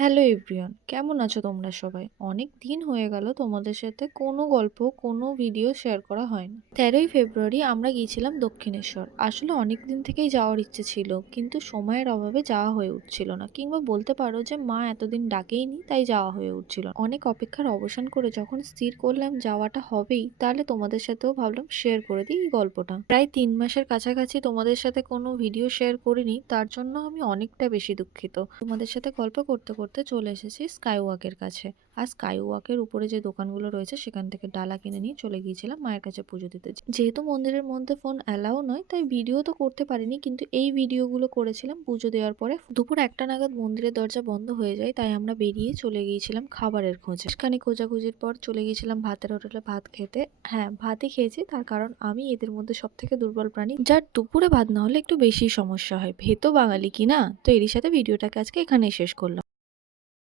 Hello everyone, কেমন আছো তোমরা সবাই? অনেক দিন হয়ে গেল তোমাদের সাথে কোনো গল্প, কোনো ভিডিও শেয়ার করা হয় না। 13ই ফেব্রুয়ারি আমরা গিয়েছিলাম দক্ষিণেশ্বর। আসলে অনেক দিন থেকেই যাওয়ার ইচ্ছে ছিল, কিন্তু সময়ের অভাবে যাওয়া হয়ে উঠছিল না, কিংবা বলতে পারো যে মা এতদিন ডাকেইনি, তাই যাওয়া হয়ে উঠছিল না। অনেক অপেক্ষার অবসান করে যখন স্থির করলাম যাওয়াটা হবেই, তাহলে তোমাদের সাথেও ভাবলাম শেয়ার করে দিই এই গল্পটা। প্রায় 3 মাসের কাছাকাছি তোমাদের সাথে কোনো ভিডিও শেয়ার করিনি, তার জন্য আমি অনেকটা বেশি দুঃখিত। তোমাদের সাথে গল্প করতে করতে চলে এসেছি স্কাই ওয়াকের কাছে। আর স্কাই ওয়াকের উপরে যে দোকানগুলো রয়েছে সেখান থেকে ডালা কিনে নিয়ে চলে গিয়েছিলাম মায়ের কাছে পুজো দিতে। যেহেতু মন্দিরের মধ্যে ফোন অ্যালাউ নয়, তাই ভিডিও তো করতে পারিনি, কিন্তু এই ভিডিওগুলো করেছিলাম পুজো দেওয়ার পরে। দুপুর 1টা নাগাদ মন্দিরের দরজা বন্ধ হয়ে যায়, তাই আমরা বেরিয়ে চলে গিয়েছিলাম খাবারের খোঁজে। খানিক খোঁজাখুঁজির পর চলে গিয়েছিলাম ভাতের হোটেলে ভাত খেতে। হ্যাঁ, ভাতই খেয়েছি, তার কারণ আমি এদের মধ্যে সব থেকে দুর্বল প্রাণী, যার দুপুরে ভাত না হলে একটু বেশি সমস্যা হয়। ভেতো বাঙালি কিনা, তো এরই সাথে ভিডিওটাকে আজকে এখানেই শেষ করলাম।